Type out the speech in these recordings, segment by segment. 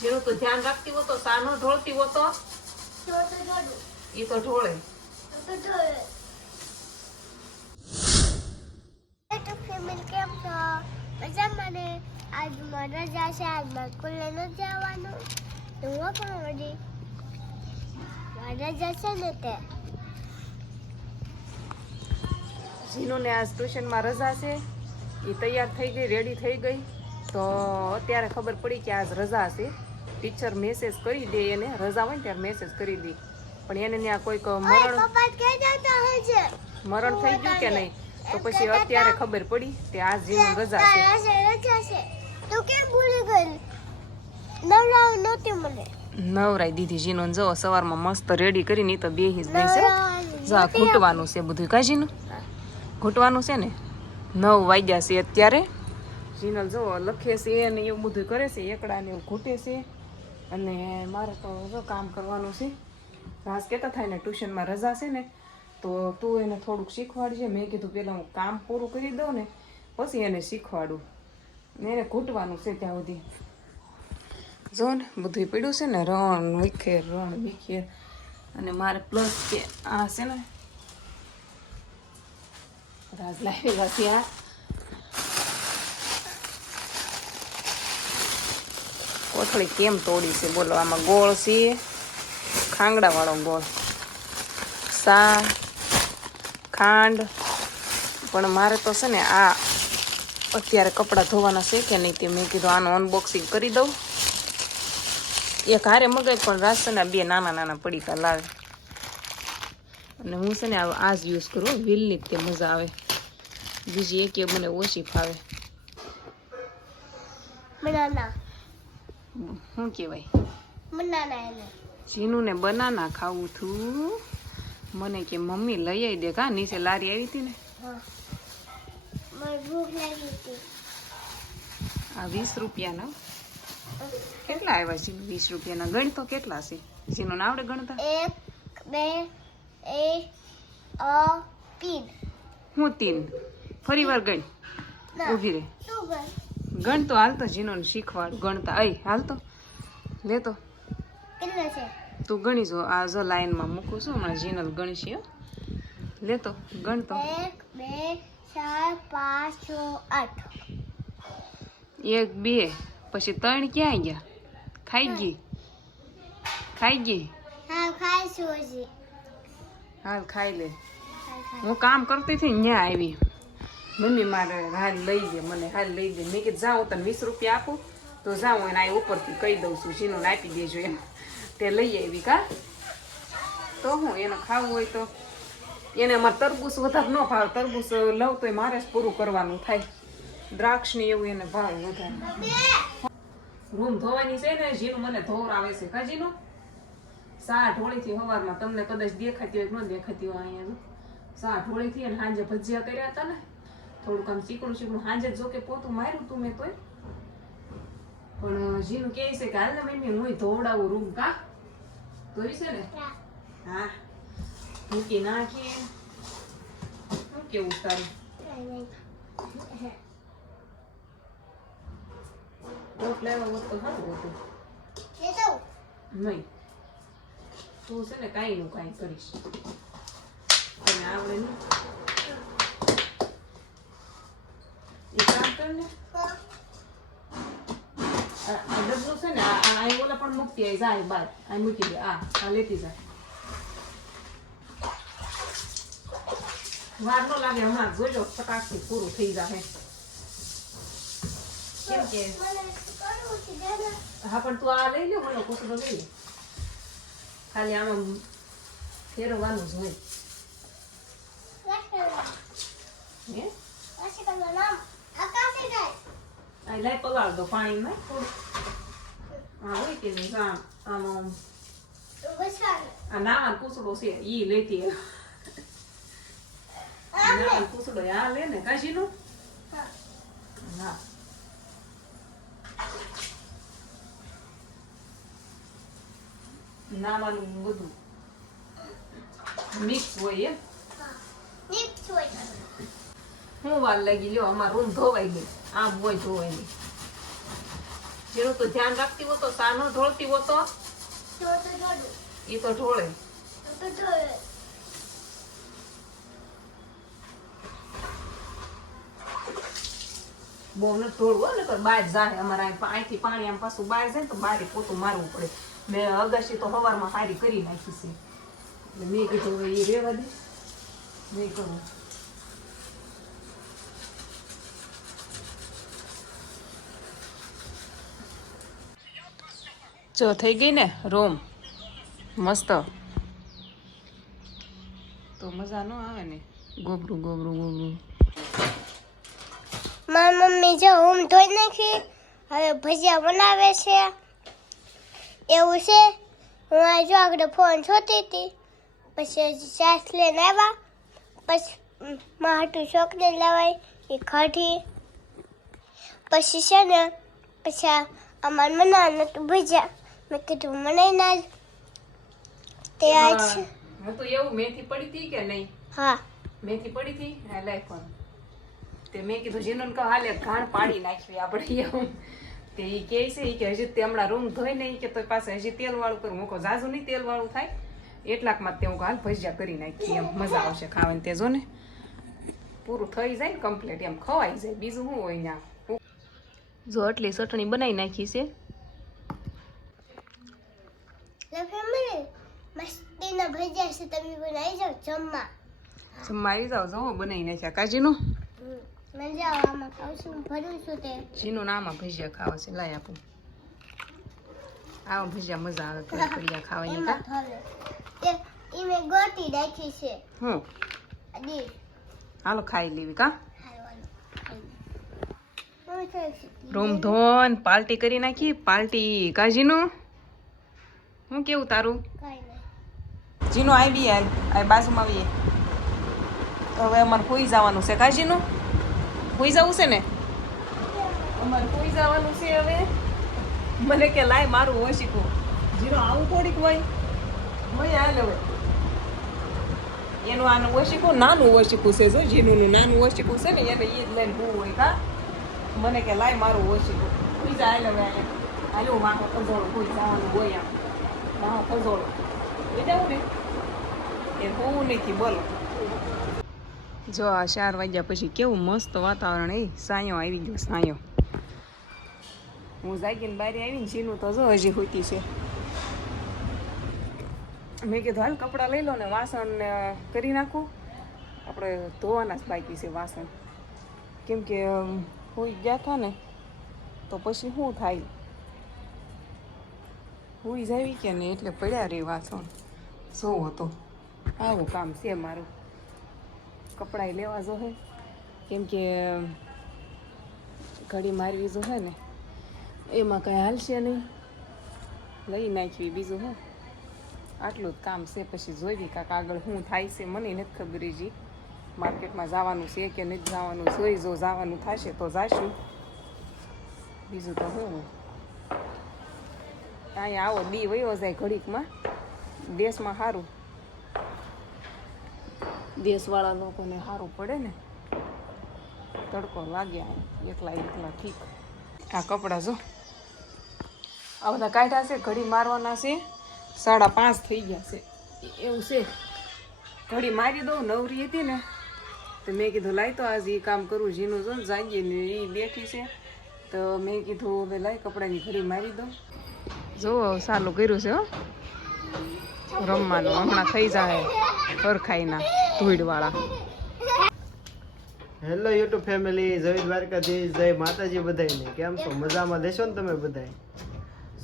જેનું તો ધ્યાન રાખતી હો તો સાનો ઢોળતી હો તો ઈ તો ઢોળે. ફેમિલી કેમ છો? મજામાં ને? આજ મારા રજા છે, આજ મારે સ્કૂલે નથી જવાનું તો હું પણ વળી મારા રજા છે ને તે જીનુને આજ ટ્યુશનમાં રજા છે. એ તૈયાર થઈ ગઈ, રેડી થઈ ગઈ. તો અત્યારે ખબર પડી કે આજ રજા છે. ટીચર મેસેજ કરી દે, એને રજા હોય ને ત્યારે મેસેજ કરી દે. પણ એને ત્યાં કોઈક મરણ થઈ ગયું કે નહીં, તો પછી અત્યારે ખબર પડી કે આજ જીનું રજા છે. તું કેમ ભૂલી ગઈ? નવરાવ નહોતી મને. નવરાઈ દીધી જીનું. જો સવારમાં મસ્ત રેડી કરીને તો બેહી જ દેશે. જા ઘૂંટવાનું છે બધું કાજીનું, ઘૂંટવાનું છે ને. 9 વાગ્યા છે અત્યારે. જીનલ જો લખે છે અને એવું બધું કરે છે, એકડા ને એવું ઘૂંટે છે. અને મારે તો જો કામ કરવાનું છે. રાસ કહેતા થાય ને ટ્યુશનમાં રજા છે ને તો તું એને થોડુંક શીખવાડજે. મેં કીધું પહેલાં હું કામ પૂરું કરી દઉં ને પછી એને શીખવાડું. એને ઘૂંટવાનું છે ત્યાં સુધી. જો ને બધું પીડ્યું છે ને, રણ વિખેર. અને મારે પ્લસ કે આ છે ને રાજ લાવેલા છે. આ કોથળી કેમ તોડી છે બોલો? આમાં ગોળ છે, ખાંગડા વાળો ગોળ, સા, ખાંડ. પણ મારે તો છે ને આ અત્યારે કપડાં ધોવાના છે કે નહીં તે મેં કીધું આનું અનબોક્સિંગ કરી દઉં. એક હારે મગાઈ પણ રાસના 2 નાના પડીકા લાવે. અને હું છે ને આ જ યુઝ કરું, વ્હીલની તે મજા આવે. બીજી એક મને ઓછી ફાવે. બનાના શું કહેવાય? બનાના એને જીનુને બનાના ખાવું થું. મને કે મમ્મી લઈ આવી દે. કા નીચે લારી આવી હતી ને, મને ભૂખ લાગી હતી. આ 20 રૂપિયાના કેટલા આવ્યા છે? 20 રૂપિયાના ગણ તો કેટલા છે? જીનુને આવડે ગણતા? 1 2 3. હું 3. ફરી વાર ગણ. ઊભી રે, ગણ તો હાલ તો જીનુને શીખવાડ ગણતા. હાલ તો લે તો કેટલા છે? તું ગણી જો. આ જો લાઈનમાં મૂકું છું, હમણાં જીનલ ગણશે. લે તો ગણ તો. 1 2 4 5 6 8. 1 2 પછી 3 ક્યાં ગયા? ખાઈ ગઈ. હા ખાઈશું હજી. હાલ ખાઈ લે. હું કામ કરતી હતી ને ત્યાં આવી. મમ્મી મારે હાલ લઈ દે, મને હાલ લઈ દે. મેં કીધું જાઉં તને 20 રૂપિયા આપું તો જાઉં એને આ ઉપરથી કહી દઉં છું, જીનું આપી દેજો એમ. તે લઈ આવી. કા તો હું એને ખાવું હોય તો એને અમારે તરબૂચ વધારે ન ભાવે. તરબૂચ લઉં તો મારે જ પૂરું કરવાનું થાય. દ્રાક્ષ ને એવું એને ભાવ વધારે. રૂમ ધોવાની છે ને, જીનું મને ધોર આવે છે. કા જીનું સા ઢોળીથી સવારમાં તમને કદાચ દેખાતી હોય કે ન દેખાતી હોય. અહીંયા સા ઢોળીથી અને સાંજે ભજીયા કર્યા હતા ને, થોડુંક આમ ચીકણું સાંજે જો કે પોતું માર્યું તું મેં તોય. પણ જીનું કહે છે કે હાલ ને મમ્મી હું ધોવડાવું રૂમ. કા ધોઈ છે ને? હા મૂકી નાખીએ. શું કેવું તારું? રોટ લેવા હોત તો સારું હતું. નહીં તું છે ને કાંઈ નું કાંઈ કરીશ. તને આવડે નહીં એ કામ કર ને. આ ડબલું છે ને આ ઓલા પણ મૂકતી આવી જાય બાર. આ મૂકી દે. આ લેતી જાય. વાર ન લાગે, હમણાં જોજો ફટાકથી પૂરું થઈ જાય. કેમ કે હા પણ તું આ લઈ લે, મને કોસડો લઈ લે. ખાલી આમાં ફેરવવાનું જ હોય. લાઈ પલાળ દો પાણીમાં થોડું. હા હોય કે નહીં? આમાં આ નાવા કૂસડો છે ઈ લેતી. નાવા કૂસડો આ લે ને કાશીનો. હા નાવાનું બધું મિક્સ હોય. હું વાર લાગી લ્યો, અમાર રૂમ ધોવાઈ ગઈ. આમ હોય ધોવાઈ ગઈ. જેનું તો ધ્યાન રાખતી હો તો સાનો ઢોળતી હો તો ઈ તો ઢોળે. બહુ ન ઢોળવું ને બહાર જાય અમારે અહીંથી પાણી આમ પાછું બહાર જાય ને તો બારે પોતું મારવું પડે. મેં અગાશી તો સવારમાં સારી કરી નાખી છે એટલે મેં કીધું હવે એ રહેવા દે નહીં કરવું. જો થઈ ગઈ ને રૂમ મસ્ત. તો મજા ન આવે ને ગોબરું ગોબરું ગોબરું. મારી મમ્મી જો હું ધોઈ નાખી હવે ભજીયા બનાવે છે એવું છે. હું આ જો આગળ ફોન જોતી હતી પછી સાસ લઈને આવ્યા પછી મારું ચોકલેટ લેવાય એ ખાધી પછી છે ને પછી અમારે બનાવવાનું હતું ભજીયા મેં કીધું મને ના તે આજ હું તો એવું મેથી પડી હતી કે નહીં? હા મેથી પડી હતી હા લાઈ ફોન તે મેં કીધું જીનું કહો હાલે ઘાણ પાડી નાખવી આપણે એવું. તે એ કહે છે ઈ કે હજી તે હમણાં રૂમ ધોઈ નહીં કે તો પાસે હજી તેલ વાળું કરું. મૂકો જાજુ નહીં તેલ વાળું થાય એટલાકમાં તે હું હાલ ભજીયા કરી નાખી એમ મજા આવશે ખાવાની. તે જો ને પૂરું થઈ જાય ને કમ્પ્લીટ એમ ખવાઈ જાય બીજું શું હોય ત્યાં. જો આટલી ચટણી બનાવી નાખી છે. ફેમિલી મસ્તીના ભજીયા છે તમે બનાવી જાઓ જમવા. મારી જાવ જો બનાવી નાખ્યા કાજીનું. મને જાઓ આમાં ખાવ છું ભરું છું તે જીનું નામાં ભજીયા ખાવા છે લાય આપું. આવા ભજીયા મજા આવે કડિયા ખાવાની કા. તે ઈ મેં ગોટી રાખી છે હું અડી હાલો ખાઈ લેવી કા. રૂમ ધોન પાર્ટી કરી નાખી પાર્ટી કાજીનું. હું કેવું તારું? જીનું આવી યાર આ બાજુમાં આવીએ. હવે અમારે કોઈ જવાનું છે કાજીનું. કોઈ જવું છે ને અમારે કોઈ જવાનું છે હવે. મને કે લાય મારું ઓશીકું જીનો આવું થોડીક હોય હોય હાલ હવે એનું આનું ઓશીકું નાનું ઓશીકું છે. જો જીનું નાનું ઓશીકું છે ને એને એ જ લઈને બહુ હોય કા. મને કે લાય મારું ઓશીકું કોઈ જાય હાલ હવે હાલો વાંકો ખજોળો કોઈ જવાનું હોય આમ વાંકો ખજોળો એ જવું ને એ હોવું નથી બોલો. જો આ 4 વાગ્યા પછી કેવું મસ્ત વાતાવરણ. એ સાયો આવી ગયો સાયો. હું જાગીને બહાર આવીને જીનું તો જો હજી હોતી છે. મેં કીધું હાલ કપડાં લઈ લો ને વાસણ કરી નાખું. આપણે ધોવાના જ બાકી છે વાસણ કેમ કે હોઈ ગયા હતા ને તો પછી શું થાય હોઈ જાવી કે ને એટલે પડ્યા રે વાસણ. શું હતો આવું કામ છે મારું. કપડાં લેવા જો હે કેમ કે ઘડી મારવી જો હે ને એમાં કાંઈ હાલશે નહીં. લઈ નાખવી બીજું હે આટલું જ કામ છે. પછી જોઈવી કાંક આગળ શું થાય છે મને નથી ખબર. જી માર્કેટમાં જવાનું છે કે નથી જવાનું જોઈ જો જવાનું થશે તો જાશું. બીજું તો હું અહીંયા આવો દી વયો જાય ઘડીકમાં. દેશમાં સારું દેશવાળા લોકોને સારું પડે ને તડકો લાગ્યા એકલા એકલા ઠીક. આ કપડાં જો આ બધા કાઢ્યા છે ઘડી મારવાના છે. 5:30 થઈ ગયા છે એવું છે. ઘડી મારી દઉં નવરી હતી ને તો મેં કીધું લાય તો આજે એ કામ કરું. જીનું જો જાગીએ ને એ બેઠી છે તો મેં કીધું હવે લાય કપડાની ઘડી મારી દઉં. જો સારું કર્યું છે હો રમવાનું. હમણાં થઈ જાય ફરખાઈના ધૂળવાળા. હેલો યુટ્યુબ ફેમિલી, જય દ્વારકાધીશ, જય માતાજી બધાને. કેમ છો? મજામાં દેશો ને તમે બધાય?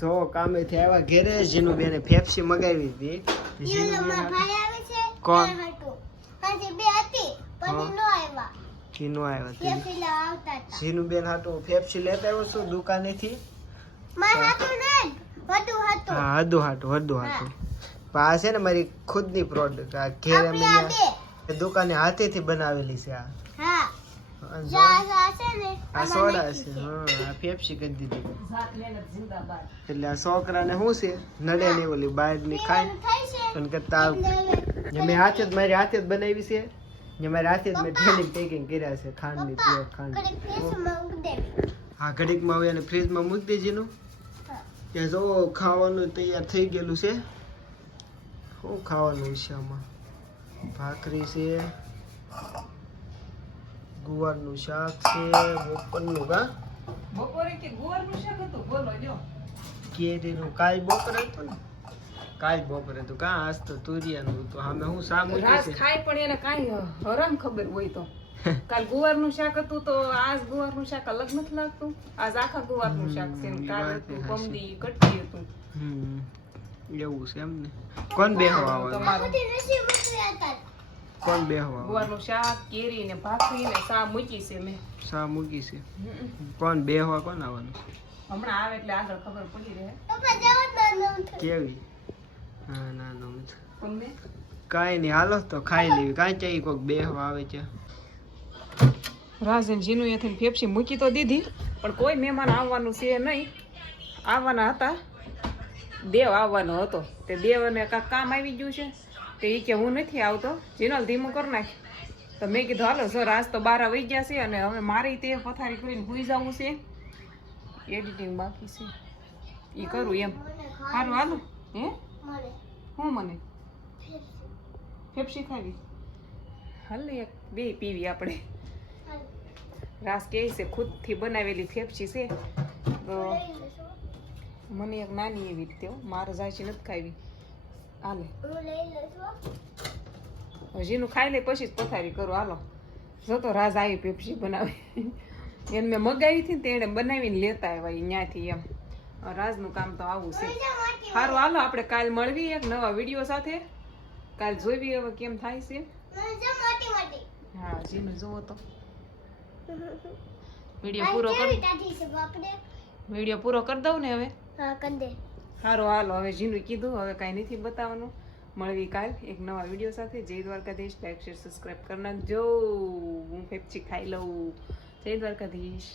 જો કામેથી આવ્યા ઘેરે. જીનું બેને ફેફસી મગાવી હતી. કોણ? જીનું બેન હાટું ફેફસી લેતા આવ્યો છું દુકાનેથી. હા હદુ હાટું. આ છે ને મારી ખુદની પ્રોડક્ટ. આ ઘેરે મેં દુકાને હાથેથી બનાવેલી છે. આ સોડા છે. હા ફેફસી કરી દીધી. એટલે આ છોકરાને શું છે નડે નહીં ઓલી બહારની ખાય પણ કરતા મેં હાથે જ મારી હાથે જ બનાવી છે. મારી હાથે જ મેં ઠેલી પેકિંગ કર્યા છે ખાંડની પ્યોર ખાંડ. હા ઘડીકમાં હવે એને ફ્રીજમાં મૂકી દેજે નું ત્યાં જો ખાવાનું તૈયાર થઈ ગયેલું છે શું ખાવાનું છે આમાં ભાખરી છે ગુવારનું શાક છે બપોરનું કા બપોરે કે ગુવારનું શાક હતું બોલો જો કેરીનું કાલ બપોરે હતું ને કાલ બપોરે હતું કા આજ તો તુરિયાનું હતું સામે હું શા મૂકી રાસ છે ખાય પણ એને કાંઈ હરામ ખબર હોય તો કાલ ગુવારનું શાક હતું તો આજ ગુવારનું શાક અલગ નથી લાગતું આજ આખા ગુવારનું શાક છે ને કાલ હતું પમદી કટકી હતું એવું છે એમ ને કોણ બેહવા આવે તમારું કોણ બેહવા આવે ગુવારનું શાક કેરી ને ભાખરી ને સા મૂકી છે મેં શા મૂકી છે કોણ બેહવા કોણ આવવાનું હમણાં આવે એટલે આગળ ખબર પડી રહે કેવી હા ના ના નથી તમને કાંઈ નહીં હાલો તો ખાઈ લેવી કાંઈ ચાઈ કોઈક બેહવા આવે છે રાજન જીનું અહીંયાથી ફેફસી મૂકી તો દીધી પણ કોઈ મહેમાન આવવાનું છે નહીં આવવાના હતા દેવ આવવાનો હતો તે દેવને કાંઈક કામ આવી ગયું છે તે એ કે હું નથી આવતો જીનલ ધીમું કરી નાખ તો મેં કીધું હાલો સર આજ તો 12 વાગી ગયા છે અને હવે મારે તે પથારી કરીને ભૂઈ જવું છે એડિટિંગ બાકી છે એ કરું એમ સારું હાલો હે હું મને ફેફસી ખાવી હાલ એક બે પીવી આપણે રાસ કહે છે ખુદથી બનાવેલી ફેફસી છે તો મને એક નાની એવી રીતે મારે જાયची નથી ખાવી હાલે હજીનું ખાઈ લે પછી જ પથારી કરું હાલો જતો રાજ આવી પેપ્સી બનાવી એને મેં મગાવી હતી ને તેણે બનાવીને લેતા આવ્યા ત્યાંથી એમ રાજનું કામ તો આવું છે સારું હાલો આપણે કાલ મળવી એક નવા વિડીયો સાથે કાલ જોઈવી હવે કેમ થાય છે હા જીનું જોવો તો વિડીયો પૂરો કરી દઉં ને હવે સારું હાલો હવે જીનું કીધું હવે કાંઈ નથી બતાવવાનું મળવી કાલ એક નવા વિડીયો સાથે જય દ્વારકાધીશ લાઈક શેર સબસ્ક્રાઈબ કરી નાખજો હું ફેફસી ખાઈ લઉં જય દ્વારકાધીશ